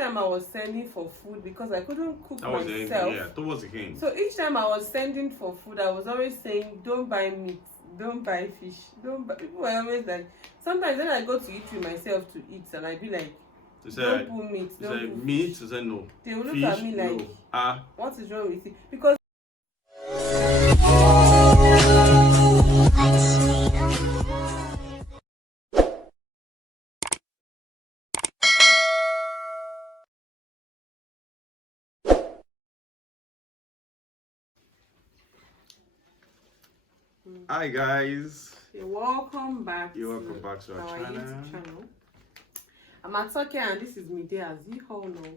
time I was sending for food because I couldn't cook myself. Towards the end. So each time I was sending for food, I was always saying, don't buy meat, don't buy fish, don't buy. People were always like, sometimes when I go to eat with myself to eat, and I'd be like, don't put meat, don't put meat. fish. No. They will look fish, at me like, no. What is wrong with it? Because hi guys. welcome back to our channel. YouTube channel. I'm Atoke and this is Mide, as you all know.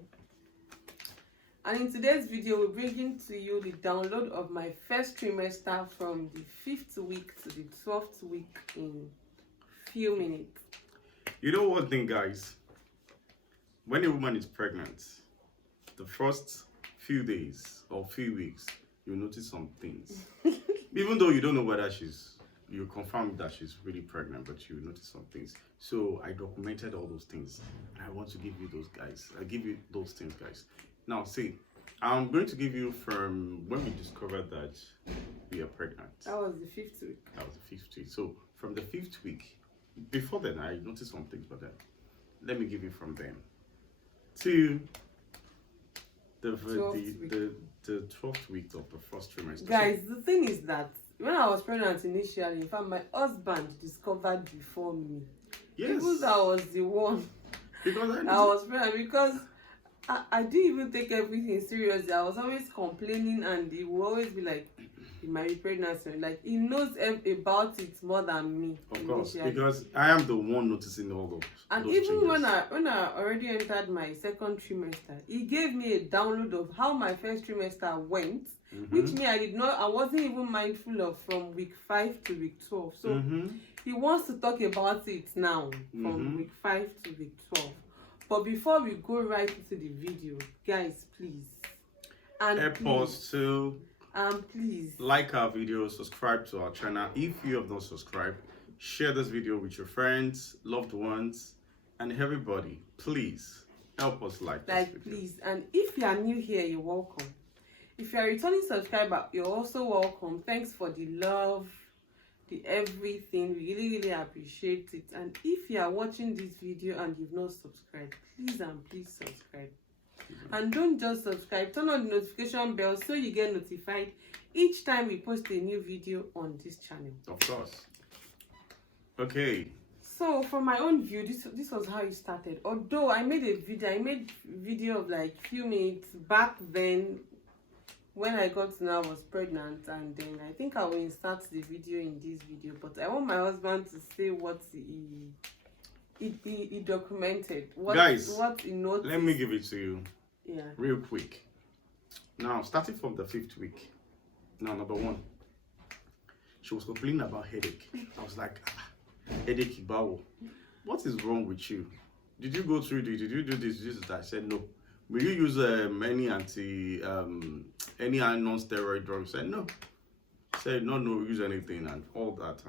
And in today's video, we're bringing to you the download of my first trimester from the 5th week to the 12th week in few minutes. You know one thing, guys? When a woman is pregnant, the first few days or few weeks, you notice some things. Even though you don't know whether you confirm that she's really pregnant, but you notice some things. So I documented all those things, and I want to give you those guys. I give you those things, guys. Now, see, I'm going to give you from when we discovered that we are pregnant. That was the 5th week. That was the 5th week. So from the 5th week, before then, I noticed some things, but then let me give you from then to the 12th week of the first trimester. Guys, the thing is that when I was pregnant initially, in fact, my husband discovered before me. Yes. Because I was the one. Because I was pregnant because I didn't even take everything seriously. I was always complaining, and he would always be like, "You might be pregnant." Like, he knows about it more than me. Of course, because I am the one noticing all those. And those even changes. when I already entered my second trimester, he gave me a download of how my first trimester went, which I wasn't even mindful of from week 5 to week 12. So he wants to talk about it now from week 5 to week 12. But before we go right into the video, guys, please, please like our video, subscribe to our channel. If you have not subscribed, share this video with your friends, loved ones, and everybody. Please help us like this video. Please. And if you are new here, you're welcome. If you are a returning subscriber, you're also welcome. Thanks for the love, the everything. We really appreciate it. And if you are watching this video and you've not subscribed, please subscribe. And don't just subscribe, turn on the notification bell so you get notified each time we post a new video on this channel. Of course. Okay. So from my own view, this was how it started. Although I made video of like few minutes back then when I got to know I was pregnant, and then I think I will insert the video in this video. But I want my husband to say what he documented. What he noticed. Let me give it to you. Yeah. Real quick. Now, starting from the 5th week. Now, number 1. She was complaining about headache. I was like, headache, Ibawo. What is wrong with you? Did you go through this? Did you do this? I said, no. Will you use any non-steroid drugs? I said, no. I said, no, use anything and all that.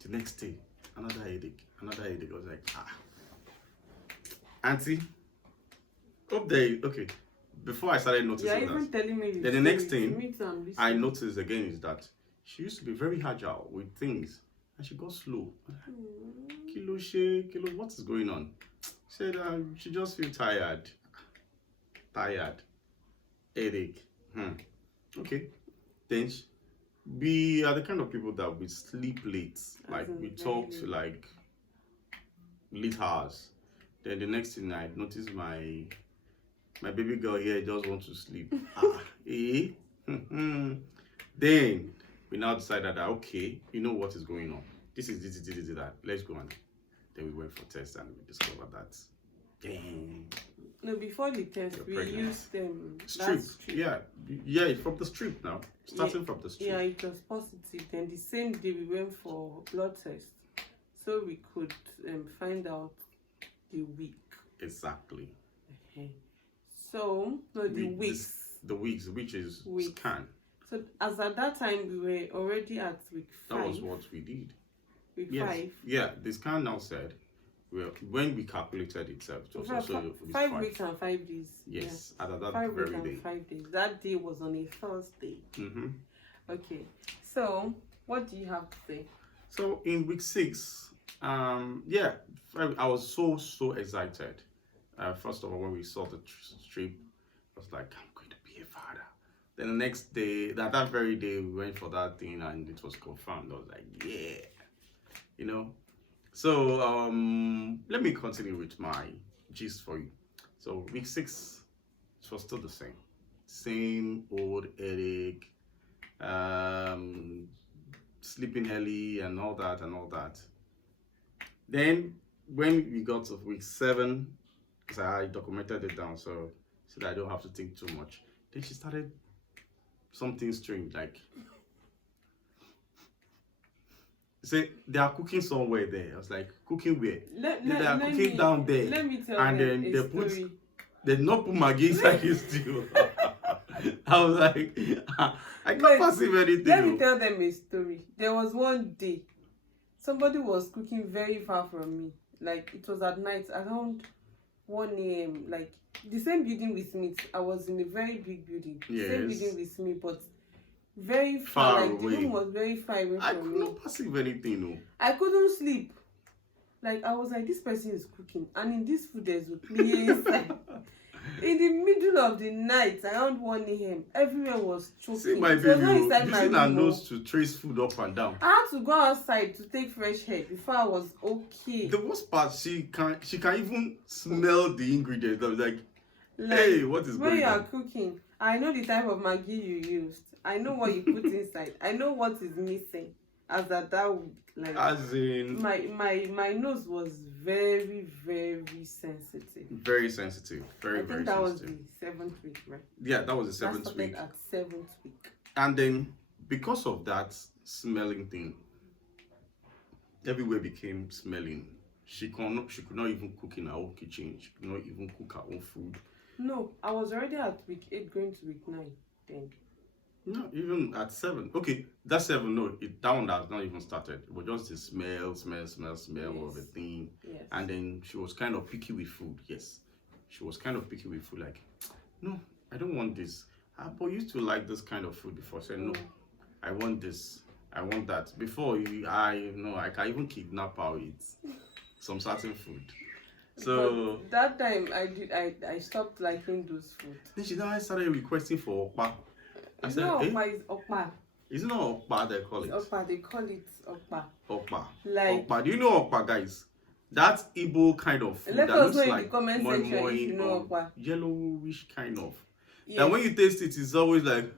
The next day, another headache. I was like, Auntie, okay. Before I started noticing that, even telling me then the next thing I noticed again is that she used to be very agile with things, and she got slow. Kilo, what is going on? She said she just feels tired, headache. Okay. Then we are the kind of people that we sleep late, like we talk to like late hours. Then the next thing I noticed my baby girl here just wants to sleep. Then we now decided that okay, you know what is going on. This is that. Let's go on. Then we went for tests and we discovered that. Dang. No, before the test, we used strip. Yeah, from the strip now. Starting from the strip. Yeah, it was positive. Then the same day we went for blood test, so we could find out the week. Exactly. So the weeks. The weeks, which is scan. So as at that time we were already at week 5. That was what we did. Week 5. Yeah, the scan now said well, when we calculated itself, it was In fact, also it was 5 weeks and 5 days. Yes, at that 5 weeks very and day. 5 days. That day was on a Thursday. Mm-hmm. Okay. So, what do you have to say? So in week 6, yeah, I was so excited. First of all, when we saw the strip, I was like, I'm going to be a father. Then the next day, that very day, we went for that thing and it was confirmed. I was like, yeah, you know. So let me continue with my gist for you. So week 6, it was still the same old headache, sleeping early and all that. Then when we got to week 7, because I documented it down so that I don't have to think too much. Then she started something strange, like say they are cooking somewhere there. I was like, cooking where? They are cooking down there. Let me tell and them then a story. they not put Maggie inside his stew. I was like, I can't perceive anything. Let me tell them a story. There was one day, somebody was cooking very far from me. Like, it was at night, around 1 a.m. Like, the same building with me. I was in a very big building. Yes. Same building with me, but very far. Like, away. the room was very far away I from could me. not perceive anything, no. I couldn't sleep. Like, I was like, this person is cooking, and in this food there's oatmeal inside. In the middle of the night, around 1 a.m., everywhere was choking. See my baby, using her nose to trace food up and down. I had to go outside to take fresh air before I was okay. The worst part, she can even smell the ingredients. I was like, hey, what is going on? When you are cooking, I know the type of Maggi you used. I know what you put inside. I know what is missing. As that would, like, as in my nose was very sensitive. Very sensitive. Very I think that was the 7th week, right? Yeah, that was the 7th week. At 7th week. And then because of that smelling thing, everywhere became smelling. She could not even cook in her own kitchen. She could not even cook her own food. No, I was already at week 8 going to week 9 then. No, even at 7. Okay, that 7, no, that one has not even started. It was just the smell Yes. of the thing. Yes. And then she was kind of picky with food. Yes, she was kind of picky with food. Like, no, I don't want this. But used to like this kind of food before. Said no, I want this. I want that. Before I can even kidnap her with some certain food. So but that time I stopped liking those food. Then she now started requesting for okpa. I said, okpa is okpa. It's not okpa they call it. Okpa, they call it okpa. Okpa. Like, okpa. Do you know okpa, guys? That's Igbo kind of food. Let that us looks know like in the comment section if you know okpa. Yellowish kind of. Yes. And when you taste it, it's always like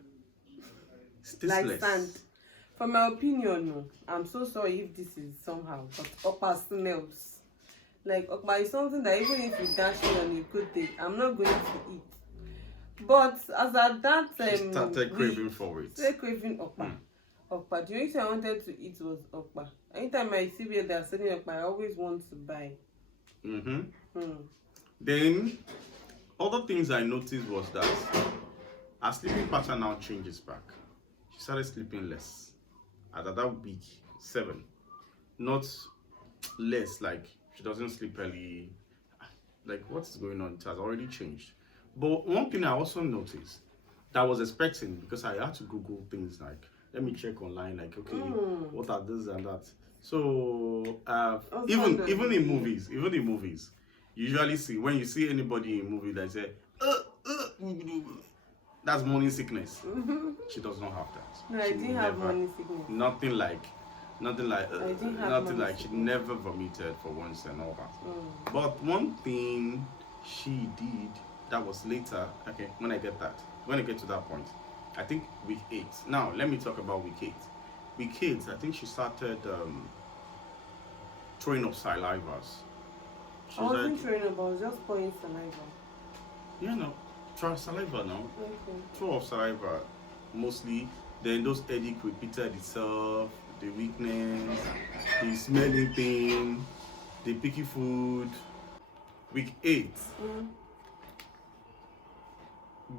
tasteless. Like sand. For my opinion, no. I'm so sorry if this is somehow, but okpa smells. Like, okpa is something that even if you dash me on a good day, I'm not going to eat. But as at that she started craving for it. Started craving okpa. Okpa. The only thing I wanted to eat was okpa. Anytime I see where they're selling okpa, I always want to buy. Then, other things I noticed was that her sleeping pattern now changes back. She started sleeping less. At that week 7, not less, like she doesn't sleep early. Like, what is going on? It has already changed. But one thing I also noticed that I was expecting, because I had to Google things like, let me check online, like, okay, what are this and that. So even in movies, you usually see, when you see anybody in a movie that say, that's morning sickness. She does not have that. No, I didn't have morning sickness. Nothing like she never vomited for once and all that. But one thing she did that was later, okay, when I get to that point, I think week 8. Now let me talk about week 8. Week 8, I think she started throwing up salivas. I wasn't throwing up, I was just pouring saliva. Yeah, no, try saliva now. Okay. Throw up saliva mostly. Then those headache repeated itself, the weakness, the smelling thing, the picky food. Week 8.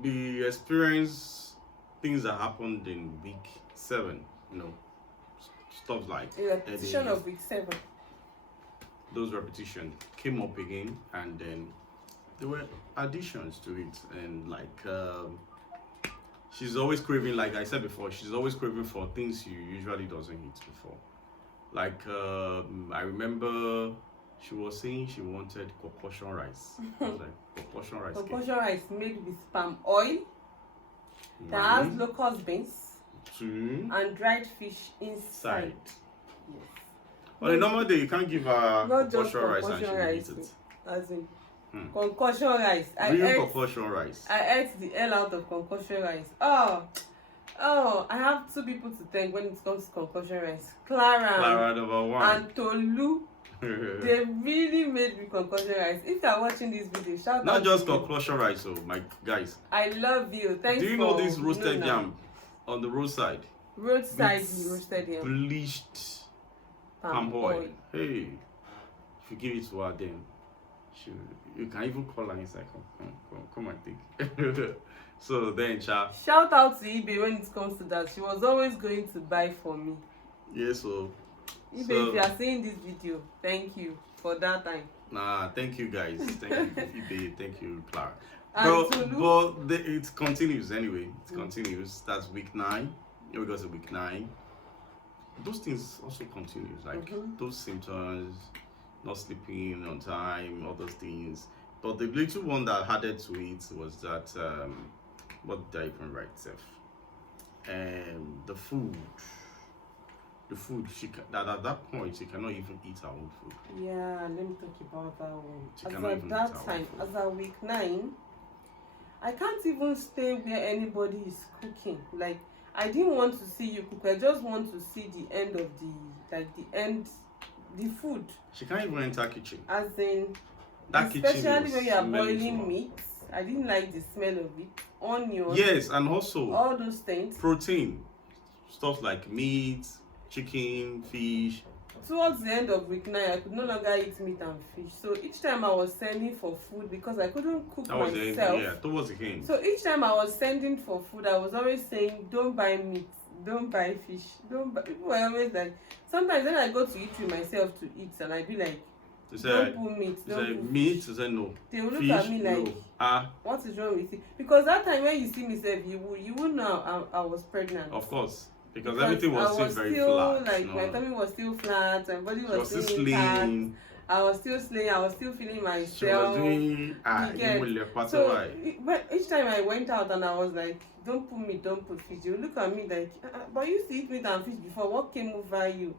The experience things that happened in week 7, stuff like repetition of week 7. those repetition came up again, and then there were additions to it, and like she's always craving, like I said before, she's always craving for things she usually doesn't eat before. Like I remember she was saying she wanted concoction rice. I was like, concoction rice. Concoction rice made with palm oil that has locust beans and dried fish inside. Yes. On a normal day, you can't give her Not just concoction rice and she concoction will rice, eat it. as in concoction rice. Real concoction rice. I ate the hell out of concoction rice. Oh, I have two people to thank when it comes to concoction rice. Clara number one. and Tolu. They really made me concoction rice. If you are watching this video, shout out. Not just concoction rice, so my guys. I love you. Thanks. Do you know this roasted yam on the roadside? Roadside roasted yam. Bleached palm oil. Hey, if you give it to her, then you can even call her inside. Come and take. So then, shout out to Ibe when it comes to that. She was always going to buy for me. Yes, so Ibe, if you are seeing this video, thank you for that time. Nah, thank you guys. Thank you, Ibe. Thank you, Clara. And It continues anyway. It continues. That's week 9. Here we go to week 9. Those things also continues, like those symptoms, not sleeping on time, all those things. But the little one that added to it was that what did I even write, Seth? The food. She that at that point she cannot even eat her own food. Yeah, let me talk about that one. She cannot even eat her own food. As at week 9, I can't even stay where anybody is cooking. Like, I didn't want to see you cook. I just want to see the end of the food. She can't even enter kitchen. As in, that especially kitchen when you are boiling meat. I didn't like the smell of it. Onions. Yes, and also all those things. Protein, stuff like meat, chicken, fish. Towards the end of week 9, I could no longer eat meat and fish. So each time I was sending for food because I couldn't cook myself. Towards the end. So each time I was sending for food, I was always saying, don't buy meat, don't buy fish, don't buy. People were always like, sometimes when I go to eat with myself to eat, and I'd be like, don't put meat, don't put meat. fish. No. They will look at me like, what is wrong with you? Because that time when you see me, you would know I was pregnant. Of course. Because everything was still very flat. Like, my tummy was still flat, my body was still slim. I was still slaying, I was still feeling myself. She was doing so each time I went out and I was like, don't put meat, don't put fish. You look at me like, but you used to eat meat and fish before, what came over you?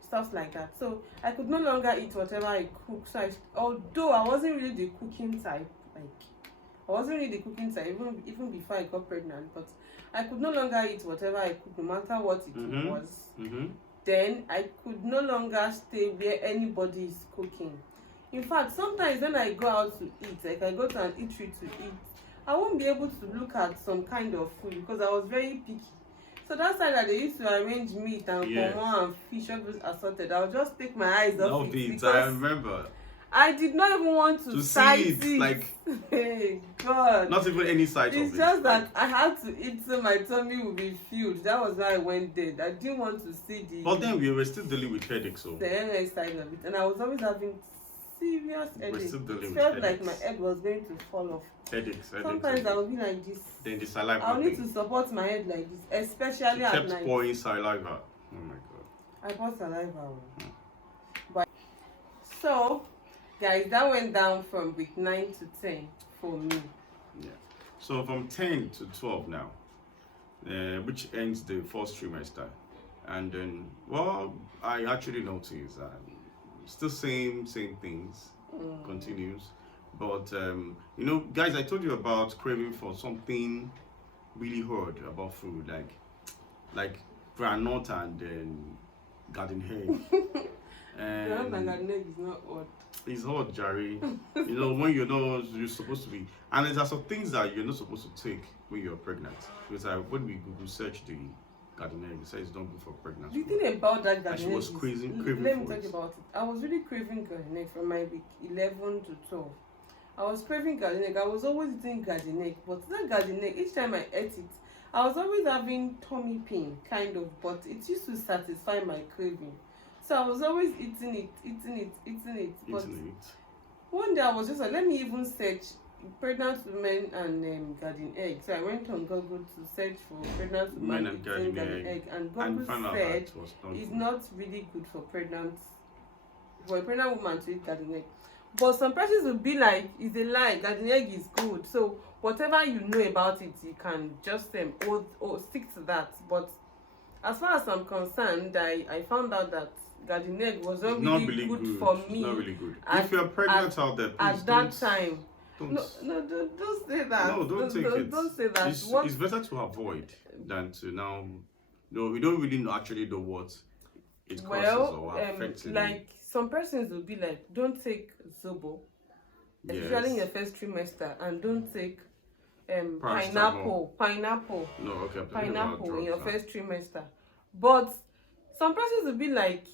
Stuff like that. So I could no longer eat whatever I cook. So although I wasn't really the cooking type, even before I got pregnant, but I could no longer eat whatever I cooked, no matter what it was. Then I could no longer stay where anybody is cooking. In fact, sometimes when I go out to eat, like I go to an eatery to eat, I won't be able to look at some kind of food because I was very picky. So that's why that they used to arrange meat and pomo and fish, all those assorted. I'll just take my eyes off it because I remember. I did not even want to sight see it. Like, hey, God. Not even any sight of it. It's just that I had to eat so my tummy would be filled. That was why I went dead. I didn't want to see the... But then we were still dealing with headaches, so... The headache side of it. And I was always having serious headaches. It felt headaches. like my head was going to fall off. Headaches. Sometimes I would be like this. Then the saliva. I'll need to support my head like this, especially at night. Kept pouring saliva. Oh my God. I poured saliva. But so, guys, that went down from week 9 to 10 for me. Yeah. So from 10 to 12 now, which ends the first trimester. And then, well, I actually noticed still same things continues. But, you know, guys, I told you about craving for something really hard about food, like granite and garden egg. Granite and garden egg is not hot. It's hot, Jerry. You know, when you're supposed to be, and there's some things that you're not supposed to take when you're pregnant. Because when we Google search the garden egg, it says don't go for pregnancy. The thing about that garden egg, she was craving let me talk about it. I was really craving garden egg from my week 11 to 12. I was craving garden egg. I was always eating garden egg, but that garden egg, each time I ate it, I was always having tummy pain, kind of, but it used to satisfy my craving. So I was always eating it. But Eating it. one day I was just like, let me even search pregnant women and garden egg. So I went on Google to search for pregnant women Men and eating garden egg, and and Google found out said that it was not it's good. not really good for a pregnant woman to eat garden egg. But some persons will be like, it's a lie, garden egg is good. So whatever you know about it, you can just stick to that. But as far as I'm concerned, I found out that garden egg was not really good for me. It's not really good. If you're pregnant out there, please at that time. don't Don't say that. No, don't take it. Don't say that. It's better to avoid than to now. No, we don't really actually know what it causes or affects. Like some persons will be like, don't take Zobo, especially in your first trimester, and don't take pineapple. No, okay, pineapple in your first trimester. But some persons will be like,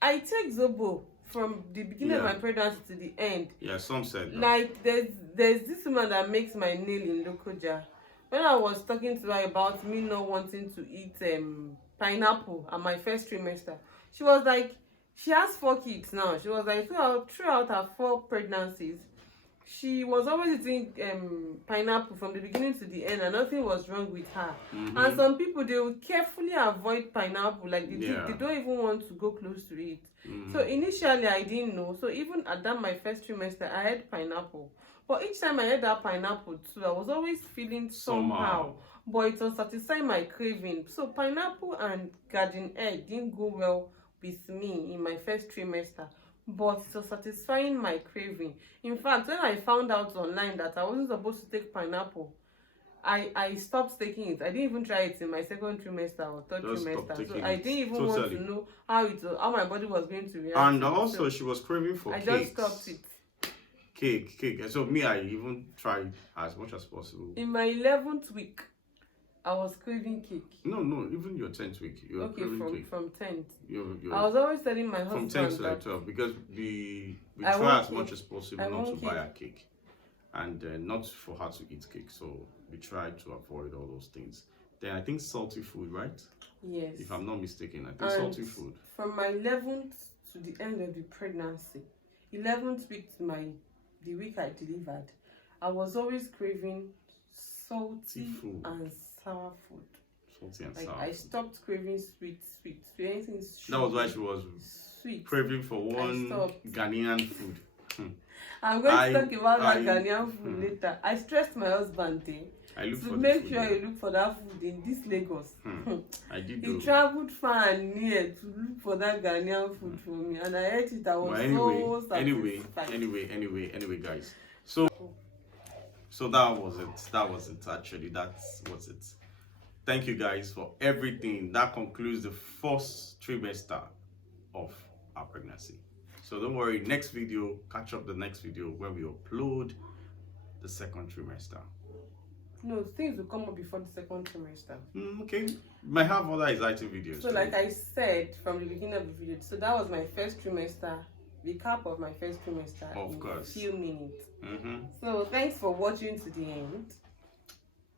I take Zobo from the beginning of my pregnancy to the end. Yeah, some said that. Like there's this woman that makes my nail in Lokoja. When I was talking to her about me not wanting to eat pineapple at my first trimester, she was like, she has 4 kids now. She was like, throughout her 4 pregnancies, she was always eating pineapple from the beginning to the end, and nothing was wrong with her. And some people, they will carefully avoid pineapple, like they don't even want to go close to it. So initially I didn't know. So even at that my first trimester, I had pineapple. But each time I had that pineapple too, I was always feeling somehow. But it was satisfying my craving. So pineapple and garden egg didn't go well with me in my first trimester. But it was satisfying my craving. In fact, when I found out online that I wasn't supposed to take pineapple, I stopped taking it. I didn't even try it in my second trimester or third trimester. So I didn't even want to know how my body was going to react. And also, she was craving for cakes. I just stopped it. Cake. So me, I even tried as much as possible. In my 11th week, I was craving cake. No, even your 10th week. From 10th. You're I was always telling my husband from 10th to like 12 because we try as much as possible not to buy a cake, and not for her to eat cake. So we try to avoid all those things. Then I think salty food, right? Yes. If I'm not mistaken, I think salty food. From my 11th to the end of the pregnancy, 11th week to the week I delivered, I was always craving salty food and sour food. Salty and like sour. I stopped craving sweet. Anything sweet. That was why she was sweet. Craving for one Ghanaian food. I'm going to talk about that Ghanaian food later. I stressed my husband there to make sure you look for that food in this Lagos. I did. He traveled far and near to look for that Ghanaian food for me, and I ate it. I was so satisfied. Anyway, guys. So that was it. That was it. Actually, that was it. Thank you guys for everything. That concludes the first trimester of our pregnancy. So don't worry, next video, catch up the next video when we upload the second trimester. No, things will come up before the second trimester. Okay, might have other exciting videos. So like I said from the beginning of the video, so that was my first trimester, recap of my first trimester in a few minutes. So thanks for watching to the end.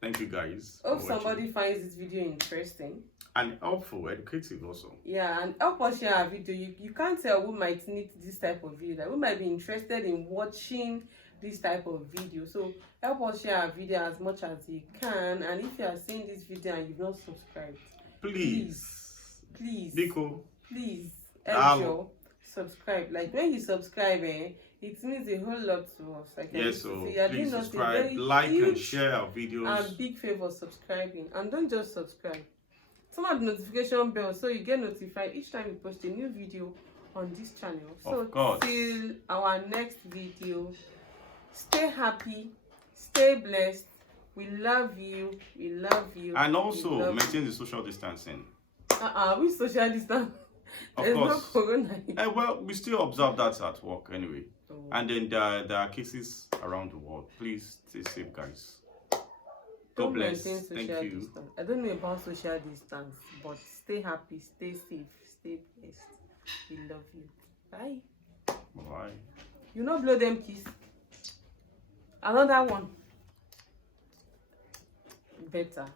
Thank you guys. Hope somebody finds this video interesting. And helpful, educative also. Yeah, and help us share our video. You can't tell who might need this type of video. Like, who might be interested in watching this type of video. So help us share our video as much as you can. And if you are seeing this video and you've not subscribed, please, Nico, please, subscribe. Like when you subscribe, it means a whole lot to us. Like yes, so please subscribe, like and share our videos. And big favor subscribing. And don't just subscribe. Turn on the notification bell so you get notified each time we post a new video on this channel. So till our next video, stay happy, stay blessed. We love you. And also maintain the social distancing. We social distance. Of course. No corona. Well, we still observe that at work anyway. And then there are cases around the world. Please stay safe, guys. God bless. Thank you. Distance. I don't know about social distance, but stay happy, stay safe, stay blessed. We love you. Bye. Bye. You know, blow them kiss. Another one. Better.